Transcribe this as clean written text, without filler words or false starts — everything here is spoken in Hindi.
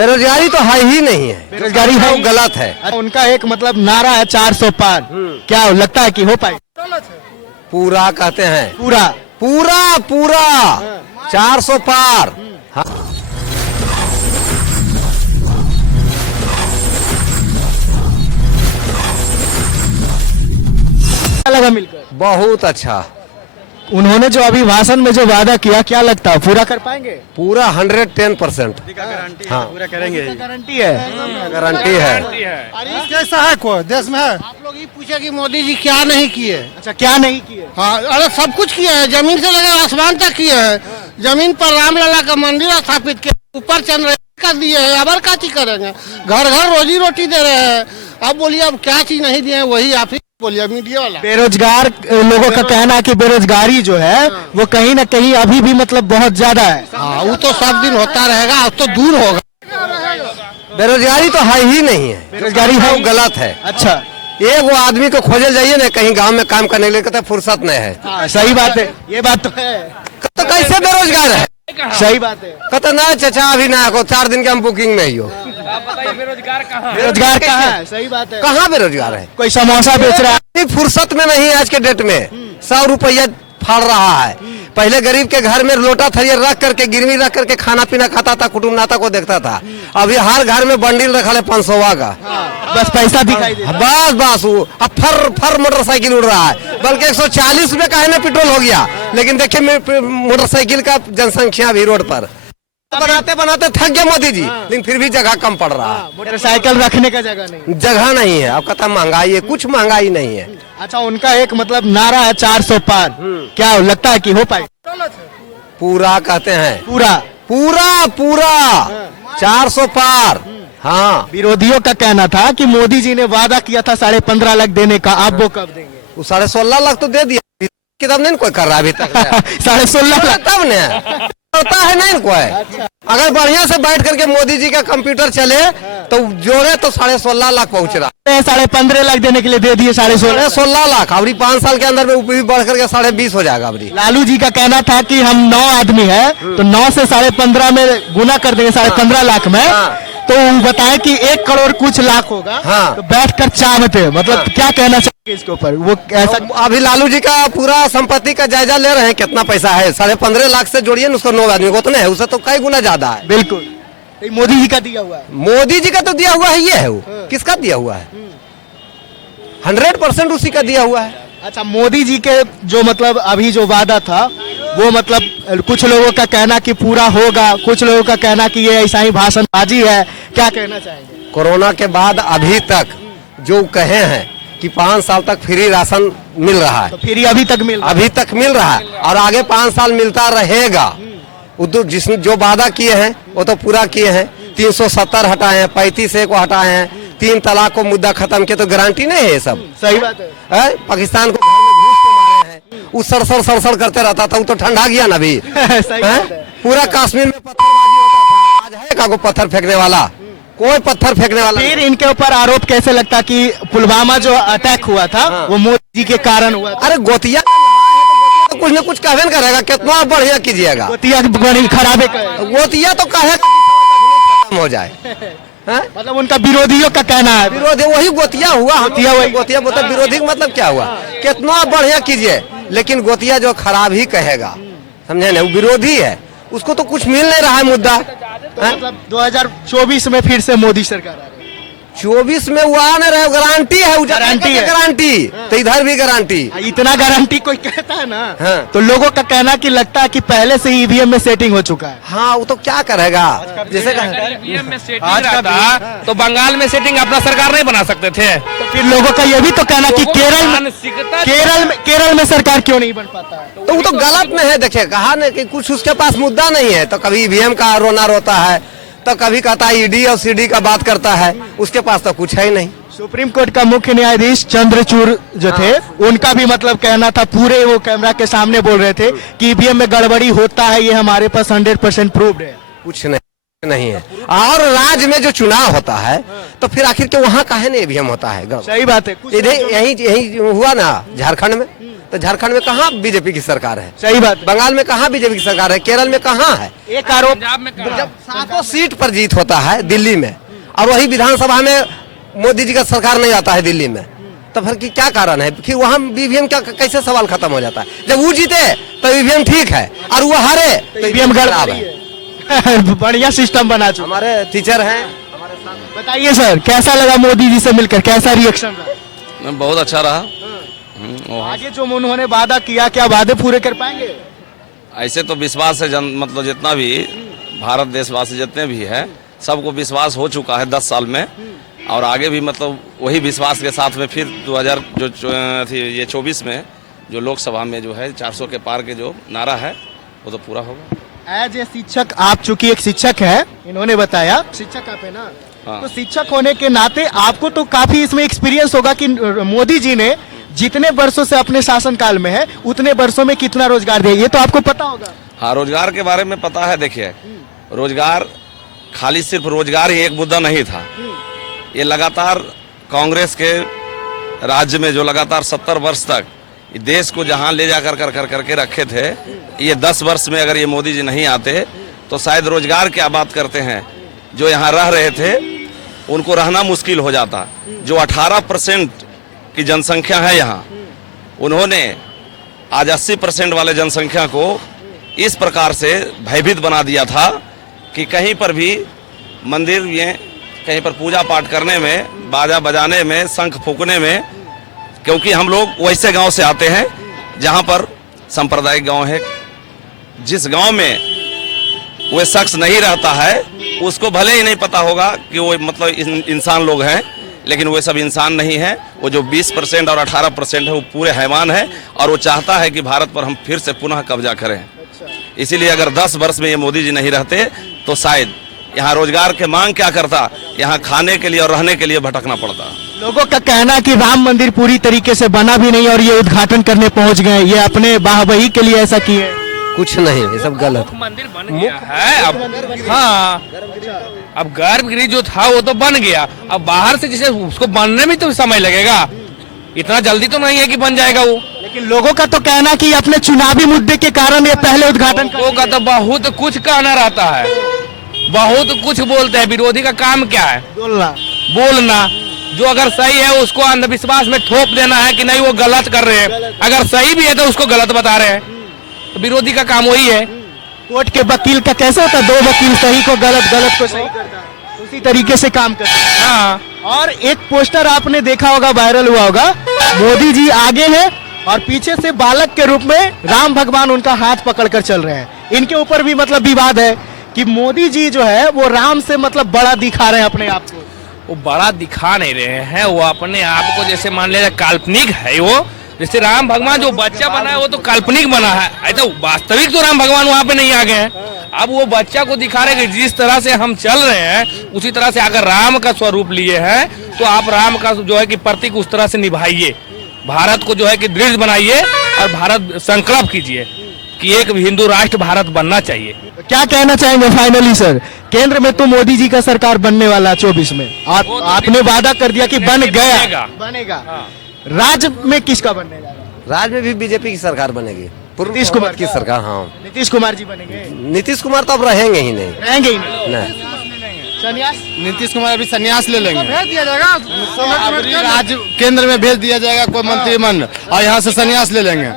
बेरोजगारी तो है ही नहीं है, बेरोजगारी है, वो गलत है। उनका एक मतलब नारा है 400 पार, क्या लगता है कि हो पाए? पूरा कहते हैं, पूरा पूरा पूरा 400 पार। हाँ। क्या लगा मिलकर? बहुत अच्छा। उन्होंने जो अभी भाषण में जो वादा किया, क्या लगता है पूरा कर पाएंगे? पूरा 110%। हाँ, पूरा करेंगे, गारंटी है, गारंटी है। अरे कैसा है कोई देश में है? आप लोग ये पूछे कि मोदी जी क्या नहीं किए। अच्छा, क्या नहीं किए? हाँ, अरे सब कुछ किए हैं, जमीन से लेकर आसमान तक किए हैं। जमीन पर रामलला का मंदिर स्थापित किया, ऊपर चंद्ररेखा दिए हैं, अब क्या चीज करेंगे? घर घर रोजी रोटी दे रहे हैं। अब बोलिए अब क्या चीज नहीं दिए, वही आप ही बोलिए मीडिया वाला। बेरोजगार लोगों का कहना है कि बेरोजगारी जो है वो कहीं ना कहीं अभी भी मतलब बहुत ज्यादा है। हाँ, वो तो सब दिन होता रहेगा, अब तो दूर होगा। बेरोजगारी तो है ही नहीं है, बेरोजगारी है, है, वो गलत है। अच्छा, एक वो आदमी को खोजल जाइए ना, कहीं गांव में काम करने के लिए, कहते फुर्सत नहीं है। हाँ, सही बात है, ये बात तो है, तो कैसे बेरोजगार है? सही बात है। कहते ना चाचा अभी ना को 4 दिन के हम बुकिंग में ही हो। बेरोजगार कहाँ है? सही बात है, कहाँ बेरोजगार है? कोई समोसा बेच रहा है, फुर्सत में नहीं है आज के डेट में। 100 रुपया फाड़ रहा है। पहले गरीब के घर में लोटा थरिया रख करके, गिरवी रख करके खाना पीना खाता था, कुटुंब नाता को देखता था। अभी हर घर में बंडल रखा है 500 का। बस पैसा दिखाई दे, बस वो अब फर मोटरसाइकिल उड़ रहा है, बल्कि 140 रुपए का है ना पेट्रोल हो गया। लेकिन देखिए मोटरसाइकिल का जनसंख्या भी रोड पर बनाते बनाते थक गया मोदी जी, लेकिन फिर भी जगह कम पड़ रहा है। मोटरसाइकिल रखने का जगह नहीं है। अब कहता महंगाई है, कुछ महंगाई नहीं है। अच्छा, उनका एक मतलब नारा है 400 पार, क्या लगता है कि हो पाए? पूरा कहते हैं, पूरा पूरा पूरा 400 पार। हाँ, विरोधियों का कहना था कि मोदी जी ने वादा किया था 15.5 लाख देने का, आप वो कब देंगे? वो 16.5 लाख तो दे दिया, किताब नहीं कोई कर रहा अभी तक। 16.5 लाख तब नहीं होता है नहीं कोई। अगर बढ़िया से बैठ करके मोदी जी का कंप्यूटर चले तो जोड़े तो 16.5 लाख पहुंच रहा है। 15.5 लाख देने के लिए दे दिए 16.5 लाख। अभी 5 साल के अंदर में भी बढ़ करके 20.5 हो जाएगा। अभी लालू जी का कहना था कि हम 9 आदमी है तो 9 से 15.5 में गुना कर देंगे 15.5 लाख में। तो बताएं कि 1 करोड़ कुछ लाख होगा। हाँ। तो बैठ कर चाहते मतलब क्या कहना चाहिए इसके ऊपर? वो ऐसा अभी लालू जी का पूरा संपत्ति का जायजा ले रहे हैं, कितना पैसा है। 15.5 लाख से जोड़िए ना उसको 9 आदमी को, तो नहीं है, उससे तो कई गुना ज्यादा है। बिल्कुल मोदी जी का दिया हुआ है। मोदी जी का तो दिया हुआ है, ये है वो। किसका दिया हुआ है? 100% उसी का दिया हुआ है। अच्छा, मोदी जी के जो मतलब अभी जो वादा था वो मतलब कुछ लोगों का कहना कि पूरा होगा, कुछ लोगों का कहना कि ये ऐसा ही भाषणबाजी है, क्या कहना चाहेंगे? कोरोना के बाद अभी तक जो कहे हैं कि 5 साल तक फ्री राशन मिल रहा है, तो फ्री अभी तक मिल रहा है और आगे 5 साल मिलता रहेगा। जिसने जो वादा किए हैं वो तो पूरा किए हैं। 370 हटाए हैं, 35A को हटाए हैं, 3 तलाक को मुद्दा खत्म किया, तो गारंटी नहीं है ये सब। सही बात है। पाकिस्तान को घर में घुस के मारे हैं, वो सड़सड़ करते रहता था, वो तो ठंडा गया ना अभी। सही बात है। पूरा कश्मीर में पत्थरबाजी होता था, आज है का पत्थर फेंकने वाला? कोई पत्थर फेंकने वाला। फिर इनके ऊपर आरोप कैसे लगता कि पुलवामा जो अटैक हुआ था वो मोदी जी के कारण हुआ था? अरे गोतिया तो कुछ न कुछ कहवे न करेगा, कितना बढ़िया कीजिएगा। गोतिया खराबे करेगा। गोतिया तो कहेगा खत्म हो जाए। मतलब उनका विरोधियों का कहना है विरोधी वही गोतिया हुआ। गोतिया मतलब विरोधी का मतलब क्या हुआ? कितना बढ़िया कीजिए, लेकिन गोतिया जो खराब ही कहेगा, समझे ना, वो विरोधी है, उसको तो कुछ मिल नहीं रहा है मुद्दा। तो मतलब 2024 में फिर से मोदी सरकार आ रही है। 24 में वो आ नहीं रहे, गारंटी है, गारंटी है। गारंटी तो इधर भी गारंटी। इतना गारंटी कोई कहता है ना। हाँ। तो लोगों का कहना कि लगता है कि पहले से ही ईवीएम में सेटिंग हो चुका है। हाँ, वो तो क्या करेगा, जैसे ईवीएम में सेटिंग रहता तो बंगाल में सेटिंग अपना सरकार नहीं बना सकते थे। तो फिर लोगों का ये भी तो कहना कि केरल में सरकार क्यों नहीं बन पाता है? तो वो तो गलत में है। देखिए कहा ना कि कुछ उसके पास मुद्दा नहीं है, तो कभी ईवीएम का रोना रोता है, तो कभी कहता है ईडी और सीडी का बात करता है, उसके पास तो कुछ है ही नहीं। सुप्रीम कोर्ट का मुख्य न्यायाधीश चंद्रचूड़ जो थे, उनका भी मतलब कहना था, पूरे वो कैमरा के सामने बोल रहे थे कि ईवीएम में गड़बड़ी होता है, ये हमारे पास 100% प्रूव्ड है। कुछ नहीं है। और राज्य में जो चुनाव होता है तो फिर आखिर के वहाँ काहे नहीं ईवीएम होता है? सही बात है। यही हुआ ना झारखंड में, तो झारखंड में कहाँ बीजेपी की सरकार है? सही बात है। बंगाल में कहाँ बीजेपी की सरकार है? केरल में कहाँ है? एक आरोप पंजाब में कहा जब 7 सीट पर जीत होता है दिल्ली में और वही विधानसभा में मोदी जी का सरकार नहीं आता है दिल्ली में, तो फिर क्या कारण है कि वहाँ ईवीएम का कैसे सवाल खत्म हो जाता है? जब वो जीते तो ईवीएम ठीक है और वो हारे तो ईवीएम खराब गड़बड़ी है। है। बढ़िया सिस्टम बना चुका। हमारे टीचर हैं। बताइए सर, कैसा लगा मोदी जी से मिलकर, कैसा रिएक्शन रहा? बहुत अच्छा रहा। आगे जो उन्होंने वादा किया, क्या वादे पूरे कर पाएंगे? ऐसे तो विश्वास है मतलब जितना भी भारत देशवासी जितने भी है सबको विश्वास हो चुका है 10 साल में, और आगे भी मतलब वही विश्वास के साथ में फिर 2024 में जो लोकसभा में जो है 400 के पार के जो नारा है वो तो पूरा होगा। एज ए शिक्षक, आप चूंकि एक शिक्षक है, इन्होंने बताया शिक्षक आप है ना, हाँ। तो शिक्षक होने के नाते आपको तो काफी इसमें एक्सपीरियंस होगा कि मोदी जी ने जितने वर्षों से अपने शासनकाल में है उतने वर्षों में कितना रोजगार दिया, ये तो आपको पता होगा। हाँ, रोजगार के बारे में पता है। देखिए, रोजगार खाली सिर्फ रोजगार ही एक मुद्दा नहीं था। ये लगातार कांग्रेस के राज्य में जो लगातार 70 वर्ष तक देश को जहां ले जाकर कर करके रखे थे, ये 10 वर्ष में अगर ये मोदी जी नहीं आते तो शायद रोजगार क्या बात करते हैं, जो यहाँ रह रहे थे उनको रहना मुश्किल हो जाता। जो 18% की जनसंख्या है यहाँ, उन्होंने आज 80% वाले जनसंख्या को इस प्रकार से भयभीत बना दिया था कि कहीं पर भी मंदिर में कहीं पर पूजा पाठ करने में, बाजा बजाने में, शंख फूकने में, क्योंकि हम लोग वैसे गांव से आते हैं जहां पर सांप्रदायिक गांव है। जिस गांव में वो शख्स नहीं रहता है उसको भले ही नहीं पता होगा कि वो मतलब इंसान लोग हैं, लेकिन वो सब इंसान नहीं है। वो जो 20% और 18% है वो पूरे हैवान है, और वो चाहता है कि भारत पर हम फिर से पुनः कब्जा करें। इसीलिए अगर 10 वर्ष में ये मोदी जी नहीं रहते तो शायद यहाँ रोजगार के मांग क्या करता, यहाँ खाने के लिए और रहने के लिए भटकना पड़ता। लोगों का कहना है कि राम मंदिर पूरी तरीके से बना भी नहीं और ये उद्घाटन करने पहुंच गए, ये अपने वाहवाही के लिए ऐसा किए। कुछ नहीं, ये सब गलत। मंदिर बन गया है अब। हाँ, अब गर्भगृह जो था वो तो बन गया, अब बाहर से जिसे उसको बनने में तो समय लगेगा, इतना जल्दी तो नहीं है कि बन जाएगा वो। लेकिन लोगों का तो कहना कि अपने चुनावी मुद्दे के कारण ये पहले उद्घाटन लोगों का तो बहुत कुछ कहना रहता है, बहुत कुछ बोलते हैं। विरोधी का काम क्या है? बोलना। जो अगर सही है उसको अंधविश्वास में ठोक देना है कि नहीं वो गलत कर रहे हैं, अगर सही भी है तो उसको गलत बता रहे हैं। तो विरोधी का काम वही है। कोर्ट के वकील का कैसा होता है, 2 वकील सही को गलत, गलत को सही करता है, उसी तरीके से काम करता है। हाँ, और एक पोस्टर आपने देखा होगा, वायरल हुआ होगा, मोदी जी आगे हैं और पीछे से बालक के रूप में राम भगवान उनका हाथ पकड़कर चल रहे हैं। इनके ऊपर भी मतलब विवाद है कि मोदी जी जो है वो राम से मतलब बड़ा दिखा रहे हैं अपने आप को। वो बड़ा दिखा नहीं रहे हैं, वो अपने आप को जैसे मान लिया काल्पनिक है। वो जैसे राम भगवान जो बच्चा बना है वो तो काल्पनिक बना है, ऐसा वास्तविक तो राम भगवान वहाँ पे नहीं आ गए हैं। अब वो बच्चा को दिखा रहे कि जिस तरह से हम चल रहे हैं उसी तरह से अगर राम का स्वरूप लिए हैं तो आप राम का जो है कि प्रतीक उस तरह से निभाइए, भारत को जो है कि दृढ़ बनाइए और भारत संकल्प कीजिए कि एक हिंदू राष्ट्र भारत बनना चाहिए। क्या कहना चाहेंगे फाइनली सर? केंद्र में तो मोदी जी का सरकार बनने वाला 24 में, आपने वादा कर दिया कि बन गया, बनेगा। राज्य में किसका बनने जा रहा है? राज्य में भी बीजेपी की सरकार बनेगी, नीतीश कुमार की सरकार। हाँ, नीतीश कुमार जी बनेंगे। नीतीश कुमार तो अब रहेंगे ही नहीं, रहेंगे ही नहीं। नहीं। संन्यास? नीतीश कुमार अभी संन्यास ले लेंगे, भेज दिया जाएगा राज्य केंद्र में भेज दिया जाएगा कोई मंत्रिमंडल, और यहाँ से संन्यास ले लेंगे।